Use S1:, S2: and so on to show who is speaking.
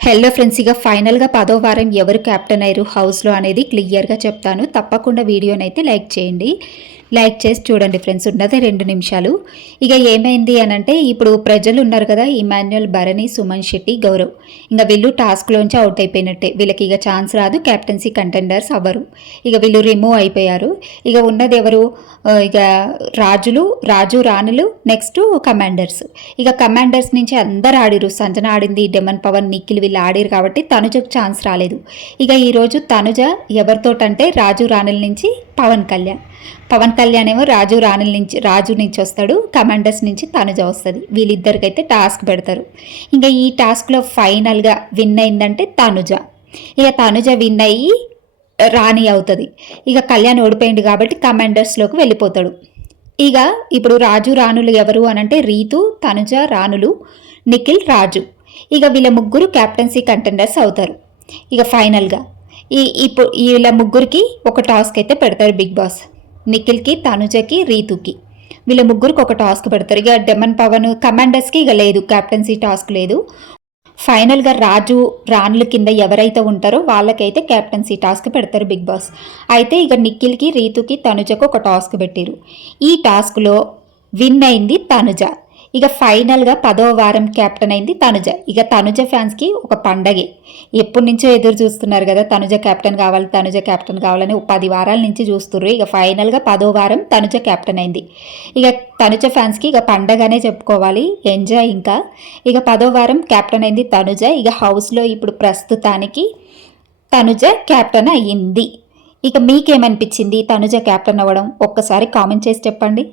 S1: Hello friends ఇక ఫైనల్గా పదో వారం ఎవరు క్యాప్టెన్ అయ్యారు హౌస్లో అనేది క్లియర్గా చెప్తాను. తప్పకుండా వీడియోనైతే లైక్ చేయండి. లైక్ చేసి చూడండి ఫ్రెండ్స్ ఉన్నదే రెండు నిమిషాలు. ఇక ఏమైంది అని అంటే ఇప్పుడు ప్రజలు ఉన్నారు కదా ఇమాన్యుయల్ భరణి సుమన్ శెట్టి గౌరవ్. ఇంకా వీళ్ళు టాస్క్లోంచి అవుట్ అయిపోయినట్టే. వీళ్ళకి ఇక ఛాన్స్ రాదు క్యాప్టెన్సీ కంటెండర్స్ అవ్వరు. ఇక వీళ్ళు రిమూవ్ అయిపోయారు. ఇక ఉన్నది ఎవరు? ఇక రాజులు రాజు రాణులు నెక్స్ట్ కమాండర్స్ ఇక కమాండర్స్ నుంచి అందరు ఆడిరు సంజన ఆడింది డెమన్ పవన్ నిఖిల్ వీళ్ళు ఆడిరు కాబట్టి తనుజకు ఛాన్స్ రాలేదు. ఇక ఈరోజు తనుజ ఎవరితోటంటే రాజు రాణుల నుంచి పవన్ కళ్యాణ్. పవన్ కళ్యాణ్ ఏమో రాజు రాణుల నుంచి రాజు నుంచి వస్తాడు కమాండర్స్ నుంచి తనుజ వస్తుంది. వీళ్ళిద్దరికైతే టాస్క్ పెడతారు. ఇంకా ఈ టాస్క్లో ఫైనల్గా విన్ అయిందంటే తనుజ. ఇక తనుజ విన్ అయ్యి రాణి అవుతుంది. ఇక కళ్యాణ్ ఓడిపోయింది కాబట్టి కమాండర్స్లోకి వెళ్ళిపోతాడు. ఇక ఇప్పుడు రాజు రాణులు ఎవరు అనంటే రీతు తనుజ రాణులు నిఖిల్ రాజు. ఇక వీళ్ళ ముగ్గురు క్యాప్టెన్సీ కంటెండర్స్ అవుతారు. ఇక ఫైనల్గా ఈ ఇప్పుడు వీళ్ళ ముగ్గురికి ఒక టాస్క్ అయితే పెడతారు బిగ్ బాస్. నిఖిల్కి తనుజకి రీతుకి. వీళ్ళ ముగ్గురికి ఒక టాస్క్ పెడతారు. ఇక డెమన్ పవన్ కమాండర్స్కి ఇక లేదు. క్యాప్టెన్సీ టాస్క్ లేదు. ఫైనల్గా రాజు రాణుల కింద ఎవరైతే ఉంటారో వాళ్ళకైతే క్యాప్టెన్సీ టాస్క్ పెడతారు బిగ్ బాస్. అయితే ఇక నిఖిల్కి రీతుకి తనుజకు ఒక టాస్క్ పెట్టారు ఈ టాస్క్లో విన్ అయింది తనుజ. ఇక ఫైనల్గా పదో వారం క్యాప్టెన్ అయింది తనుజ. ఇక తనుజ ఫ్యాన్స్కి ఒక పండగే. ఎప్పటి నుంచో ఎదురు చూస్తున్నారు కదా తనుజ క్యాప్టెన్ కావాలి తనుజ క్యాప్టెన్ కావాలని పది వారాల నుంచి చూస్తున్నారు ఇక ఫైనల్గా పదో వారం తనుజ క్యాప్టెన్ అయింది. ఇక తనుజ ఫ్యాన్స్కి ఇక పండగనే చెప్పుకోవాలి. ఎంజాయ్ ఇంకా. ఇక పదో వారం క్యాప్టెన్ అయింది తనుజ. ఇక హౌస్లో ఇప్పుడు ప్రస్తుతానికి తనుజ క్యాప్టెన్ అయ్యింది. ఇక మీకేమనిపించింది తనుజ క్యాప్టెన్ అవ్వడం? ఒక్కసారి కామెంట్ చేసి చెప్పండి.